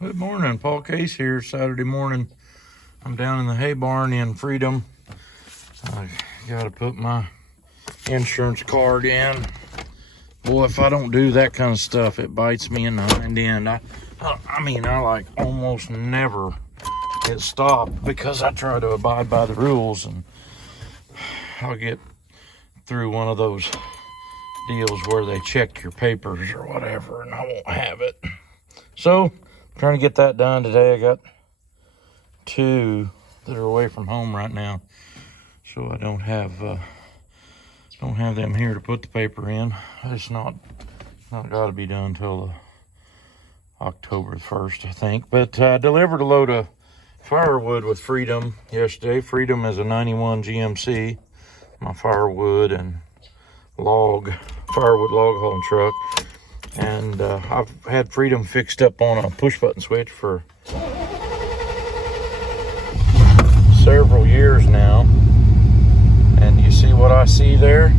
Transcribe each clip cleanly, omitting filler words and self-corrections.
Good morning, Paul Case here. Saturday morning. I'm down in the hay barn in Freedom. I gotta put my insurance card in. Boy, if I don't do that kind of stuff, it bites me in the hind end. I like almost never get stopped because I try to abide by the rules, and I'll get through one of those deals where they check your papers or whatever, and I won't have it. So, trying to get that done today. I got two that are away from home right now, so I don't have them here to put the paper in. It's not got to be done till October 1st, I think. But I delivered a load of firewood with Freedom yesterday. Freedom is a 91 GMC, my firewood and firewood log hauling truck. And I've had Freedom fixed up on a push button switch for several years now. And you see what I see there?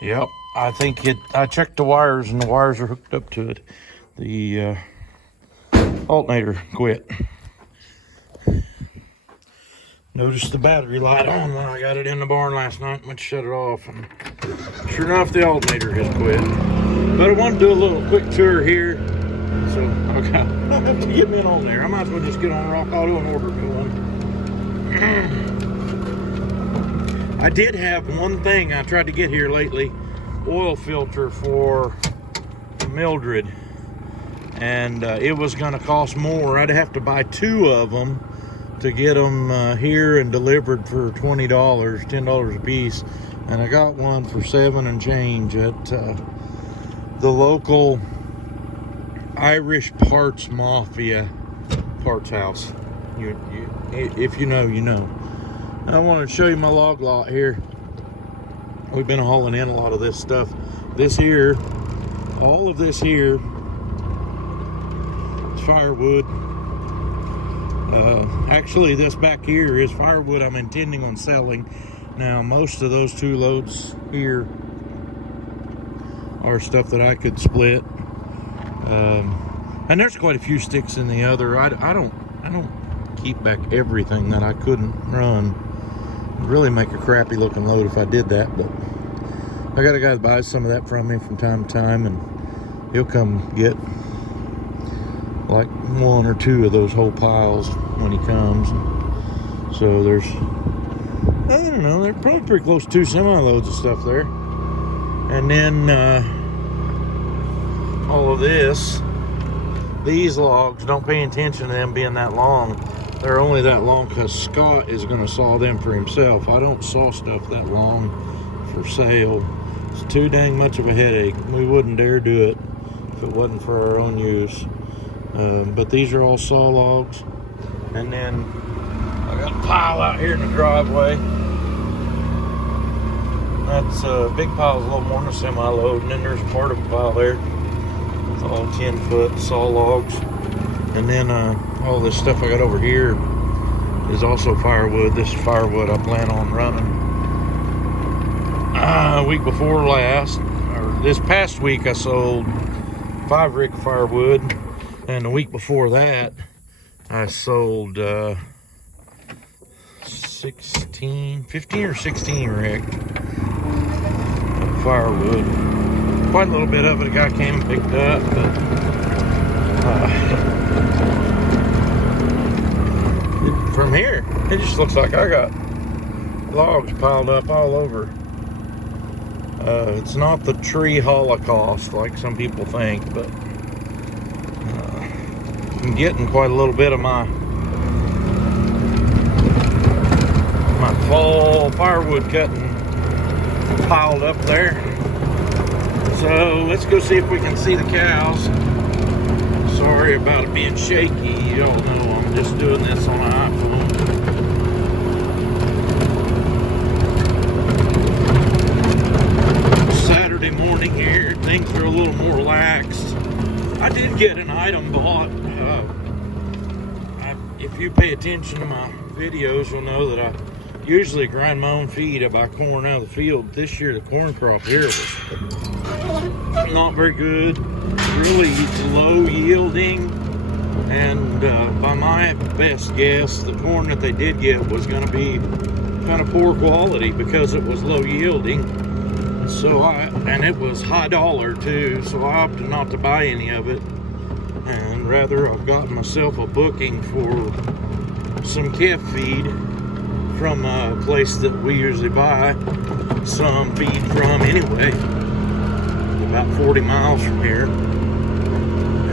Yep, I checked the wires and the wires are hooked up to it. The alternator quit. Noticed the battery light on when I got it in the barn last night and went to shut it off. And sure enough, the alternator has quit. But I wanted to do a little quick tour here. So I don't have to get me an on there. I might as well just get on Rock Auto and order a new one. I did have one thing I tried to get here lately, oil filter for Mildred, and it was going to cost more. I'd have to buy two of them to get them here and delivered for $20, $10 a piece, and I got one for $7 and change at the local Irish Parts Mafia parts house. If you know, you know. I wanted to show you my log lot here. We've been hauling in a lot of this stuff. This here, all of this here is firewood. Actually, this back here is firewood I'm intending on selling. Now, most of those two loads here are stuff that I could split. And there's quite a few sticks in the other. I don't keep back everything that I couldn't run. It'd really make a crappy looking load if I did that, but I got a guy that buys some of that from me from time to time, and he'll come get like one or two of those whole piles when he comes. So there's, I don't know, they're probably pretty close to 2 semi-loads of stuff there. And then all of this, these logs, don't pay attention to them being that long. They're only that long because Scott is going to saw them for himself. I don't saw stuff that long for sale. It's too dang much of a headache. We wouldn't dare do it if it wasn't for our own use. But these are all saw logs. And then I got a pile out here in the driveway. That's a big pile, is a little more than a semi-load. And then there's part of a pile there with all 10-foot saw logs. And then all this stuff I got over here is also firewood. This is firewood I plan on running. Week before last, or this past week, I sold 5 rick firewood. And the week before that, I sold 15 or 16 rick firewood. Quite a little bit of it a guy came and picked up, but from here, it just looks like I got logs piled up all over. It's not the tree holocaust like some people think, but I'm getting quite a little bit of my fall firewood cutting piled up there. So let's go see if we can see the cows. Sorry about it being shaky. You all know I'm just doing this on an iPhone. get an item bought. If you pay attention to my videos, you'll know that I usually grind my own feed. I buy corn out of the field. This year the corn crop here was not very good, really low yielding, and by my best guess, the corn that they did get was going to be kind of poor quality because it was low yielding. So and it was high dollar too, so I opted not to buy any of it, and rather I've gotten myself a booking for some calf feed from a place that we usually buy some feed from anyway, about 40 miles from here.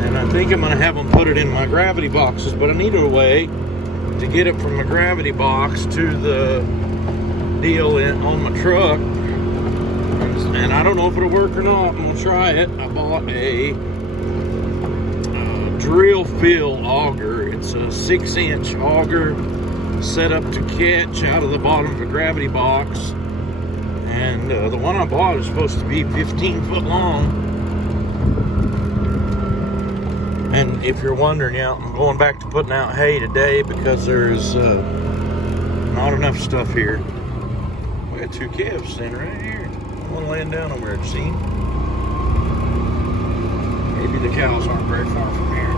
And I think I'm going to have them put it in my gravity boxes, but I need a way to get it from the gravity box to the deal on my truck. And I don't know if it'll work or not. I'm going to try it. I bought a drill fill auger. It's a 6-inch auger set up to catch out of the bottom of a gravity box. And the one I bought is supposed to be 15 foot long. And if you're wondering, yeah, I'm going back to putting out hay today because there's not enough stuff here. We got 2 calves standing right here. One laying down over there, see? Maybe the cows aren't very far from here.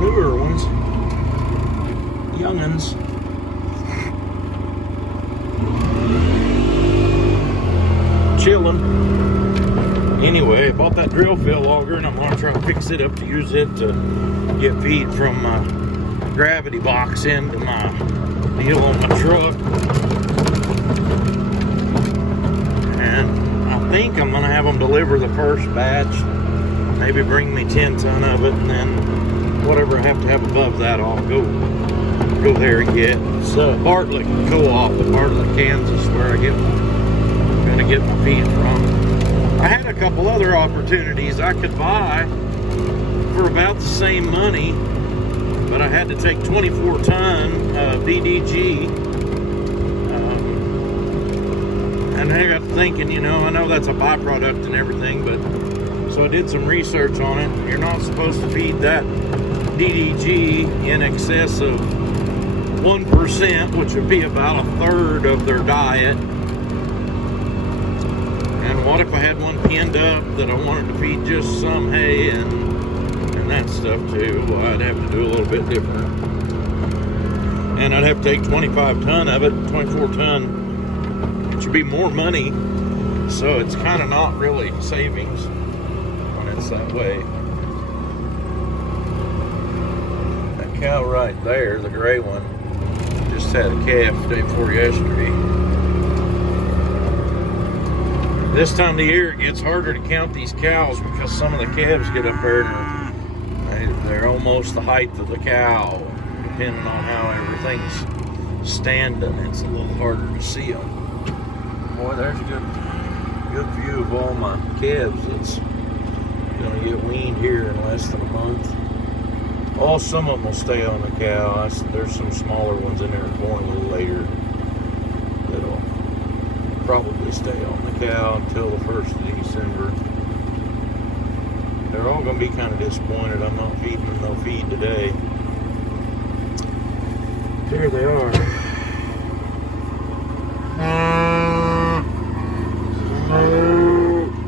Newer ones. Young'uns. Chilling. Anyway, I bought that drill fill auger and I'm gonna try to fix it up to use it to get feed from my gravity box into my deal on my truck. And I think I'm gonna have them deliver the first batch, maybe bring me 10 ton of it, and then whatever I have to have above that, I'll go there and get. It's Bartlett Co-op in Bartlett, Kansas, where I'm gonna get my feed from. I had a couple other opportunities I could buy for about the same money, but I had to take 24 ton DDG. And I got thinking, you know, I know that's a byproduct and everything, but so I did some research on it. You're not supposed to feed that DDG in excess of 1%, which would be about a third of their diet. And what if I had one pinned up that I wanted to feed just some hay and that stuff too? Well, I'd have to do a little bit different. And I'd have to take 25 ton of it, 24 ton, which would be more money. So it's kind of not really savings when it's that way. That cow right there, the gray one, just had a calf the day before yesterday. This time of the year, it gets harder to count these cows because some of the calves get up there and they're almost the height of the cow, depending on how everything's standing. It's a little harder to see them. Boy, there's a good view of all my calves that's going to get weaned here in less than a month. Oh, some of them will stay on the cow. There's some smaller ones in there born a little later that'll probably stay on the cow until the 1st of December. They're all going to be kind of disappointed I'm not feeding them no feed today. There they are.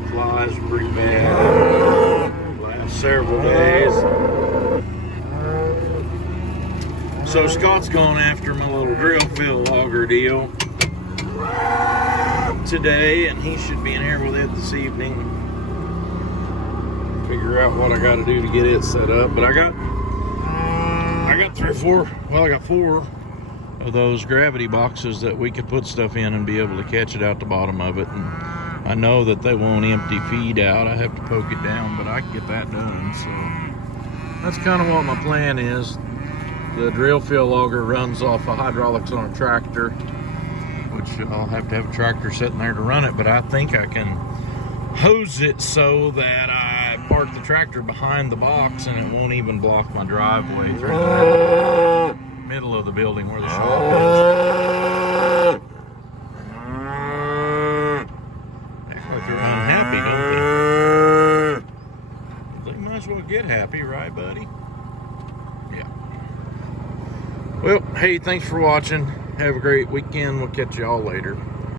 Flies are pretty bad. Last several days. So Scott's gone after my little drill fill auger deal today, and he should be in here with it this evening. Figure out what I got to do to get it set up. But I got 4 of those gravity boxes that we could put stuff in and be able to catch it out the bottom of it. And I know that they won't empty feed out. I have to poke it down, but I can get that done. So that's kind of what my plan is. The drill fill auger runs off of hydraulics on a tractor, which I'll have to have a tractor sitting there to run it, but I think I can hose it so that I park the tractor behind the box and it won't even block my driveway through the middle of the building where the shop is. If they're unhappy They might as well get happy, right, buddy? Yeah. Well, hey, thanks for watching. Have a great weekend. We'll catch y'all later.